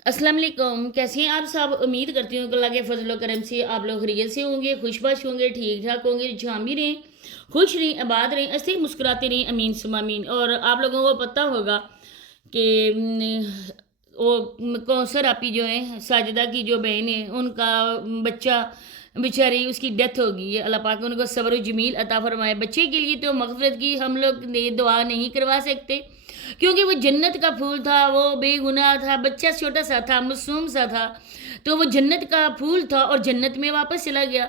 अस्सलाम वालेकुम। कैसे हैं आप सब? उम्मीद करती हूँ कि अल्लाह के फजल करम से आप लोग खैरियत से होंगे, खुशबाश होंगे, ठीक ठाक होंगे, जहाँ भी रहें खुश रहें, आबाद रहें, ऐसे ही मुस्कुराते रहें, अमीन सुमा अमीन। और आप लोगों को पता होगा कि वो कौसर आपी जो है, साजिदा की जो बहन है, उनका बच्चा बेचारी उसकी डेथ हो गई है। अल्लाह पाक उनको सब्र जमील अता फरमाए। बच्चे के लिए तो मगफरत की हम लोग दुआ नहीं करवा सकते, क्योंकि वो जन्नत का फूल था, वो बेगुनाह था, बच्चा छोटा सा था, मासूम सा था, तो वो जन्नत का फूल था और जन्नत में वापस चला गया।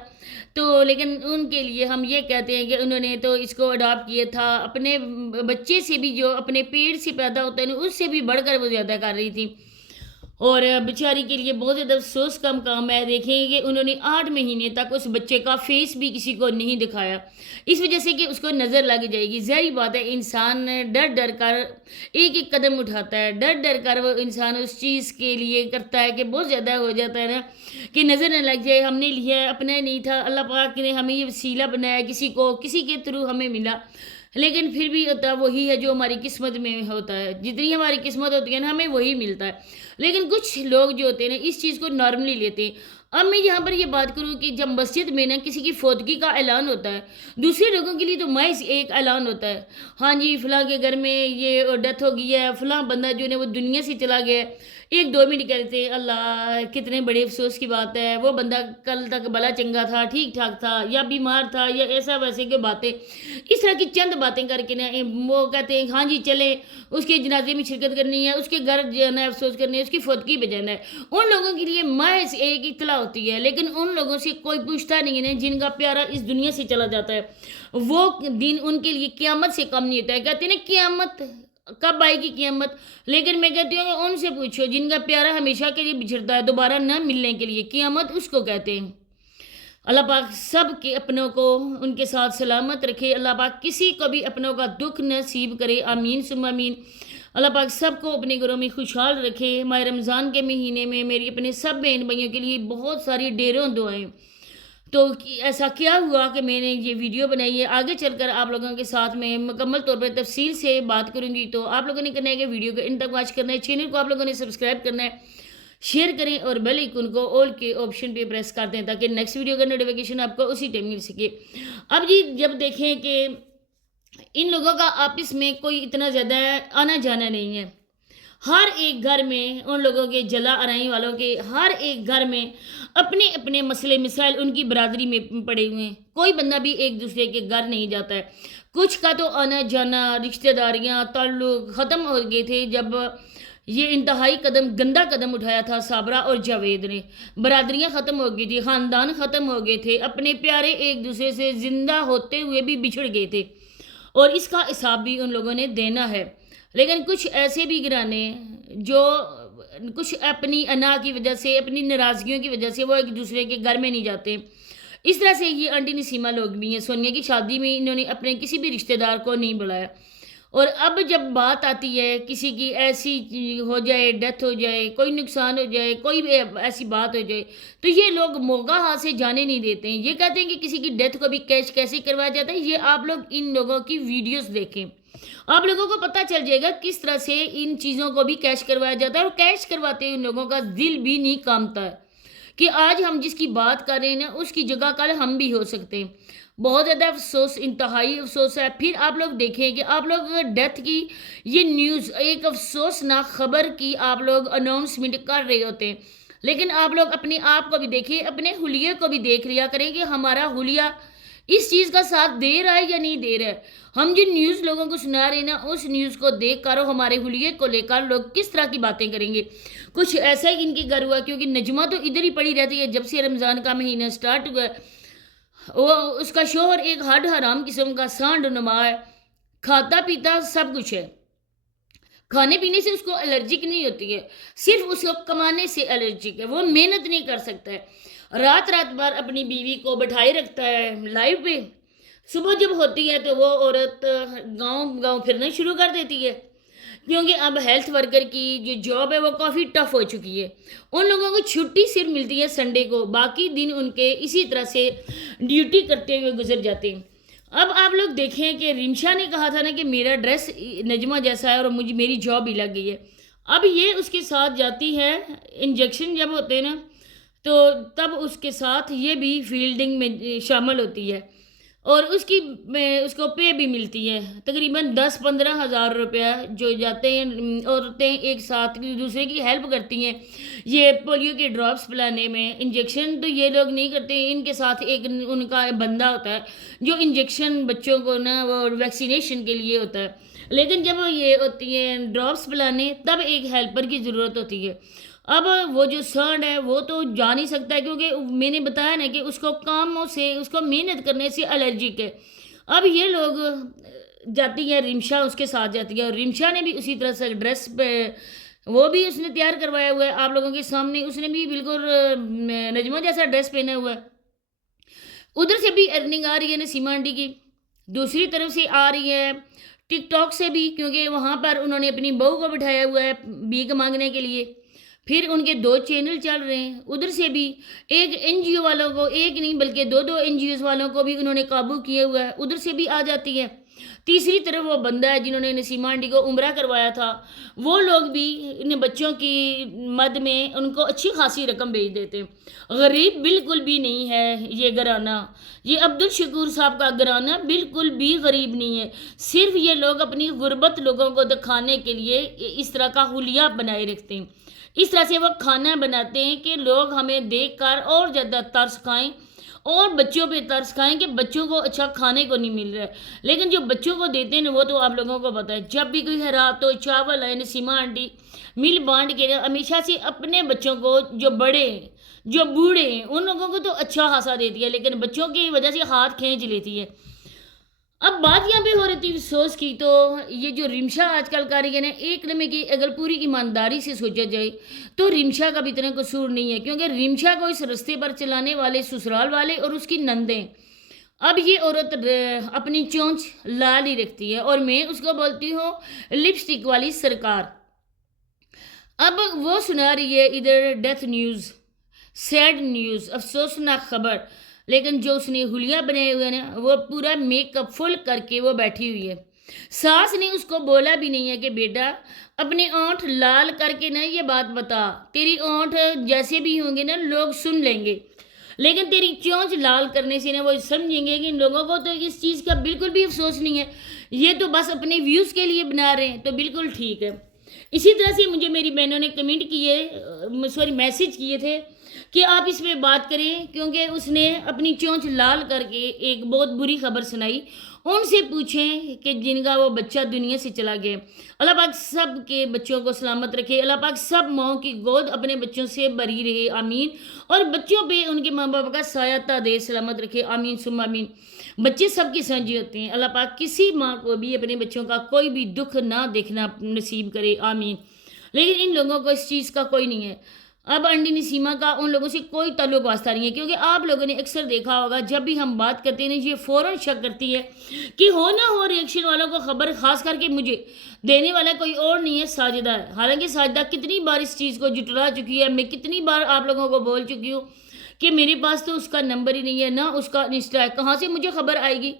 तो लेकिन उनके लिए हम ये कहते हैं कि उन्होंने तो इसको अडॉप्ट किया था, अपने बच्चे से भी, जो अपने पेट से पैदा होता है ना, उससे भी बढ़कर वो ज़्यादा कर रही थी। और बेचारी के लिए बहुत ज़्यादा अफ़सोस का काम है। देखें कि उन्होंने 8 महीने तक उस बच्चे का फेस भी किसी को नहीं दिखाया, इस वजह से कि उसको नज़र लग जाएगी। ज़ाहिर बात है, इंसान डर डर कर एक-एक कदम उठाता है, डर डर कर वो इंसान उस चीज़ के लिए करता है कि बहुत ज़्यादा हो जाता है ना, कि नज़र न लग जाए। हमने लिया है, अपना नहीं था, अल्लाह पाक ने हमें ये वसीला बनाया, किसी को किसी के थ्रू हमें मिला। लेकिन फिर भी होता वही है जो हमारी किस्मत में होता है, जितनी हमारी किस्मत होती है ना, हमें वही मिलता है। लेकिन कुछ लोग जो होते हैं ना, इस चीज़ को नॉर्मली लेते हैं। अब मैं यहाँ पर ये बात करूँ कि जब मस्जिद में ना किसी की फौतगी का ऐलान होता है, दूसरे लोगों के लिए तो महज एक ऐलान होता है, हाँ जी फ़लाँ के घर में ये डेथ हो गई है, फ़लाँ बंदा जो है वो दुनिया से चला गया है। 1-2 मिनट कहते हैं, अल्लाह कितने बड़े अफ़सोस की बात है, वो बंदा कल तक भला चंगा था, ठीक-ठाक था, या बीमार था, या ऐसा वैसे की बातें। इस तरह की चंद बातें करके ना वो कहते हैं हाँ जी चले, उसके जनाजे में शिरकत करनी है, उसके घर जाना है, अफ़सोस करनी है, उसकी फौतगी पे जाना है। उन लोगों के लिए महज एक इत्तला होती है, लेकिन उन लोगों से कोई पूछता नहीं है जिनका प्यारा इस दुनिया से चला जाता है। वो दिन उनके लिए क़यामत से कम नहीं होता है। कहते हैं ना, क़यामत कब आएगी क़यामत? लेकिन मैं कहती हूँ कि उनसे पूछो जिनका प्यारा हमेशा के लिए बिछड़ता है, दोबारा ना मिलने के लिए, क़यामत उसको कहते हैं। अल्लाह पाक सब के अपनों को उनके साथ सलामत रखे। अल्लाह पाक किसी को भी अपनों का दुख नसीब करे, आमीन सुम्मा आमीन। अल्लाह पाक सबको अपने घरों में खुशहाल रखे। माह रमज़ान के महीने में मेरी अपने सब बहन भाइयों के लिए बहुत सारी ढेरों दुआएं। तो ऐसा क्या हुआ कि मैंने ये वीडियो बनाई है, आगे चलकर आप लोगों के साथ में मुकम्मल तौर पर तफसील से बात करूंगी। तो आप लोगों ने करना है कि वीडियो को इन तक वॉच करना है, चैनल को आप लोगों ने सब्सक्राइब करना है, शेयर करें और बेल आइकन को ऑल के ऑप्शन पे प्रेस कर दें, ताकि नेक्स्ट वीडियो का नोटिफिकेशन आपको उसी टाइम मिल सके। अब जी जब देखें कि इन लोगों का आपस में कोई इतना ज़्यादा आना जाना नहीं है, हर एक घर में उन लोगों के जला अराई वालों के हर एक घर में अपने अपने मसले मिसाइल उनकी बरादरी में पड़े हुए हैं। कोई बंदा भी एक दूसरे के घर नहीं जाता है। कुछ का तो आना जाना, रिश्तेदारियां, ताल्लुक ख़त्म हो गए थे जब ये इंतहाई कदम गंदा कदम उठाया था साबरा और जावेद ने। बरादरियां ख़त्म हो गई थी, ख़ानदान ख़त्म हो गए थे, अपने प्यारे एक दूसरे से ज़िंदा होते हुए भी बिछड़ गए थे, और इसका हिसाब भी उन लोगों ने देना है। लेकिन कुछ ऐसे भी घराने जो कुछ अपनी अना की वजह से, अपनी नाराज़गियों की वजह से वो एक दूसरे के घर में नहीं जाते। इस तरह से ये आंटी नसीमा लोग भी हैं। सोनिया की शादी में इन्होंने अपने किसी भी रिश्तेदार को नहीं बुलाया। और अब जब बात आती है किसी की ऐसी हो जाए, डेथ हो जाए, कोई नुकसान हो जाए, कोई भी ऐसी बात हो जाए, तो ये लोग मौका हाथ से जाने नहीं देते हैं। ये कहते हैं कि किसी की डेथ को भी कैश कैसे करवाया जाता है। ये आप लोग इन लोगों की वीडियोस देखें, आप लोगों को पता चल जाएगा किस तरह से इन चीज़ों को भी कैश करवाया जाता है। और कैश करवाते हुए उन लोगों का दिल भी नहीं कांपता है कि आज हम जिसकी बात कर रहे हैं ना, उसकी जगह कल हम भी हो सकते हैं। बहुत ज़्यादा अफसोस, इंतहाई अफसोस है। फिर आप लोग देखें कि आप लोग डेथ की ये न्यूज़, एक अफसोसनाक खबर की आप लोग अनाउंसमेंट कर रहे होते हैं, लेकिन आप लोग अपने आप को भी देखिए, अपने हुलिये को भी देख लिया करें कि हमारा हुलिया इस चीज़ का साथ दे रहा है या नहीं दे रहा है। हम जिन न्यूज़ लोगों को सुना रहे हैं ना, उस न्यूज़ को देख कर हमारे हुलिये को लेकर लोग किस तरह की बातें करेंगे। कुछ ऐसा ही इनके घर हुआ, क्योंकि नजमा तो इधर ही पड़ी रहती है जब से रमज़ान का महीना स्टार्ट हुआ है। वो उसका शोहर एक हड हराम किस्म का सांड नुमा है, खाता पीता सब कुछ है। खाने पीने से उसको एलर्जिक नहीं होती है, सिर्फ उसको कमाने से एलर्जिक है। वो मेहनत नहीं कर सकता है, रात रात भर अपनी बीवी को बैठाए रखता है लाइव पे। सुबह जब होती है तो वो औरत गांव गांव फिरना शुरू कर देती है, क्योंकि अब हेल्थ वर्कर की जो जॉब है वो काफ़ी टफ हो चुकी है। उन लोगों को छुट्टी सिर्फ मिलती है संडे को, बाकी दिन उनके इसी तरह से ड्यूटी करते हुए गुजर जाते हैं। अब आप लोग देखें कि रिमशा ने कहा था ना कि मेरा ड्रेस नजमा जैसा है और मुझे मेरी जॉब भी लग गई है। اب یہ اس کے ساتھ جاتی ہے، انجیکشن جب ہوتے ہیں نا تو تب اس کے ساتھ یہ بھی فیلڈنگ میں شامل ہوتی ہے، اور اس کو پے بھی ملتی ہے تقریباً 10-15 ہزار روپیہ جو جاتے ہیں۔ عورتیں ایک ساتھ دوسرے کی ہیلپ کرتی ہیں یہ پولیو کے ڈراپس پلانے میں۔ انجیکشن تو یہ لوگ نہیں کرتے، ان کے ساتھ ایک ان کا بندہ ہوتا ہے جو انجیکشن بچوں کو نا وہ ویکسینیشن کے لیے ہوتا ہے، لیکن جب یہ ہوتی ہیں ڈراپس پلانے تب ایک ہیلپر کی ضرورت ہوتی ہے۔ اب وہ جو سرڈ ہے وہ تو جا نہیں سکتا ہے، کیونکہ میں نے بتایا نا کہ اس کو کاموں سے، اس کو محنت کرنے سے الرجک ہے۔ اب یہ لوگ جاتی ہے، رمشا اس کے ساتھ جاتی ہے، اور رمشا نے بھی اسی طرح سے ڈریس پہ وہ بھی اس نے تیار کروایا ہوا ہے آپ لوگوں کے سامنے، اس نے بھی بالکل نجمہ جیسا ڈریس پہنا ہوا ہے۔ ادھر سے بھی ارننگ آ رہی ہے نسیمہ آنٹی کی، دوسری طرف سے آ رہی ہے ٹک ٹاک سے بھی، کیونکہ وہاں پر انہوں نے اپنی بہو کو بٹھایا ہوا ہے بھیک مانگنے کے لیے، پھر ان کے 2 چینل چل رہے ہیں۔ ادھر سے بھی ایک این جی او والوں کو، ایک نہیں بلکہ 2 این جی اوز والوں کو بھی انہوں نے قابو کیا ہوا ہے، ادھر سے بھی آ جاتی ہے۔ تیسری طرف وہ بندہ ہے جنہوں نے نسیمہ آنٹی کو عمرہ کروایا تھا، وہ لوگ بھی ان بچوں کی مد میں ان کو اچھی خاصی رقم بھیج دیتے ہیں۔ غریب بالکل بھی نہیں ہے یہ گھرانہ، یہ عبدالشکور صاحب کا گھرانہ بالکل بھی غریب نہیں ہے، صرف یہ لوگ اپنی غربت لوگوں کو دکھانے کے لیے اس طرح کا حلیہ بنائے رکھتے ہیں۔ اس طرح سے وہ کھانا بناتے ہیں کہ لوگ ہمیں دیکھ کر اور زیادہ ترس کھائیں، اور بچوں پہ ترس کھائیں کہ بچوں کو اچھا کھانے کو نہیں مل رہا ہے، لیکن جو بچوں کو دیتے ہیں وہ تو آپ لوگوں کو پتہ ہے، جب بھی کوئی حیرات ہو چاول ہے، نسیمہ آنٹی مل بانٹ کے ہمیشہ سے اپنے بچوں کو، جو بڑے ہیں جو بوڑھے ہیں ان لوگوں کو تو اچھا خاصا دیتی ہے، لیکن بچوں کی وجہ سے ہاتھ کھینچ لیتی ہے۔ اب بات یہاں پہ ہو رہی تھی افسوس کی، تو یہ جو رمشا آج کل کاریگر ہے، ایک لمحے کی اگر پوری ایمانداری سے سوچا جائے تو رمشا کا بھی اتنا قصور نہیں ہے، کیونکہ رمشا کو اس رستے پر چلانے والے سسرال والے اور اس کی نندیں۔ اب یہ عورت اپنی چونچ لال ہی رکھتی ہے، اور میں اس کو بولتی ہوں لپسٹک والی سرکار۔ اب وہ سنا رہی ہے ادھر ڈیتھ نیوز، سیڈ نیوز، افسوسناک خبر، لیکن جو اس نے حلیہ بنائے ہوئے نا وہ پورا میک اپ فل کر کے وہ بیٹھی ہوئی ہے۔ ساس نے اس کو بولا بھی نہیں ہے کہ بیٹا اپنے اونٹ لال کر کے نا یہ بات بتا، تیری اونٹ جیسے بھی ہوں گے نا لوگ سن لیں گے، لیکن تیری چونچ لال کرنے سے نا وہ سمجھیں گے کہ ان لوگوں کو تو اس چیز کا بالکل بھی افسوس نہیں ہے، یہ تو بس اپنے ویوز کے لیے بنا رہے ہیں، تو بالکل ٹھیک ہے۔ اسی طرح سے مجھے میری بہنوں نے کمنٹ کیے، میسج کیے تھے کہ آپ اس پہ بات کریں، کیونکہ اس نے اپنی چونچ لال کر کے ایک بہت بری خبر سنائی۔ ان سے پوچھیں کہ جن کا وہ بچہ دنیا سے چلا گیا، اللہ پاک سب کے بچوں کو سلامت رکھے، اللہ پاک سب ماؤں کی گود اپنے بچوں سے بری رہے، آمین، اور بچوں پہ ان کے ماں باپ کا سایہ دے سلامت رکھے، آمین ثم آمین۔ بچے سب کی سانجھی ہوتے ہیں، اللہ پاک کسی ماں کو بھی اپنے بچوں کا کوئی بھی دکھ نہ دیکھنا نصیب کرے، آمین۔ لیکن ان لوگوں کو اس چیز کا کوئی نہیں ہے۔ اب انڈی نسیمہ کا ان لوگوں سے کوئی تعلق واسطہ نہیں ہے، کیونکہ آپ لوگوں نے اکثر دیکھا ہوگا جب بھی ہم بات کرتے ہیں یہ فوراً شک کرتی ہے کہ ہو نہ ہو ریئیکشن والوں کو خبر، خاص کر کے مجھے دینے والا کوئی اور نہیں ہے، ساجدہ ہے۔ حالانکہ ساجدہ کتنی بار اس چیز کو جٹلا چکی ہے، میں کتنی بار آپ لوگوں کو بول چکی ہوں کہ میرے پاس تو اس کا نمبر ہی نہیں ہے، نہ اس کا انسٹا ہے، کہاں سے مجھے خبر آئے گی۔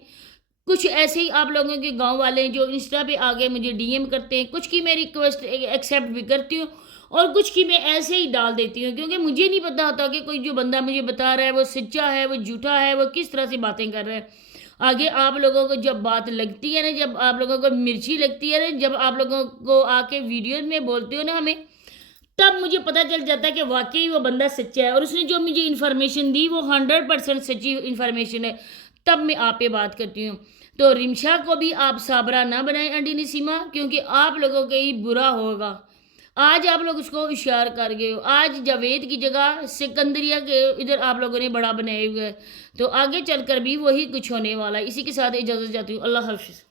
کچھ ایسے ہی آپ لوگوں کے گاؤں والے جو انسٹا پہ آگے مجھے ڈی ایم کرتے ہیں، کچھ کی میں ریکویسٹ ایکسیپٹ بھی کرتی ہوں اور کچھ کی میں ایسے ہی ڈال دیتی ہوں، کیونکہ مجھے نہیں پتا ہوتا کہ کوئی جو بندہ مجھے بتا رہا ہے وہ سچا ہے، وہ جھوٹا ہے، وہ کس طرح سے باتیں کر رہا ہے۔ آگے آپ لوگوں کو جب بات لگتی ہے نا، جب آپ لوگوں کو مرچی لگتی ہے نا، جب آپ لوگوں کو آ کے ویڈیوز میں بولتے ہو نا ہمیں، تب مجھے پتہ چل جاتا ہے کہ واقعی وہ بندہ سچا ہے، اور اس نے جو مجھے انفارمیشن دی وہ 100% سچی انفارمیشن ہے، تب میں آپ پہ بات کرتی ہوں۔ تو رمشا کو بھی آپ صابرہ نہ بنائیں انڈی نسیمہ، کیونکہ آپ لوگوں کے ہی برا ہوگا۔ آج آپ لوگ اس کو اشار کر گئے ہو، آج جاوید کی جگہ سکندریہ کے ادھر آپ لوگوں نے بڑا بنائے ہوئے ہے، تو آگے چل کر بھی وہی کچھ ہونے والا ہے۔ اسی کے ساتھ اجازت چاہتی ہوں، اللہ حافظ۔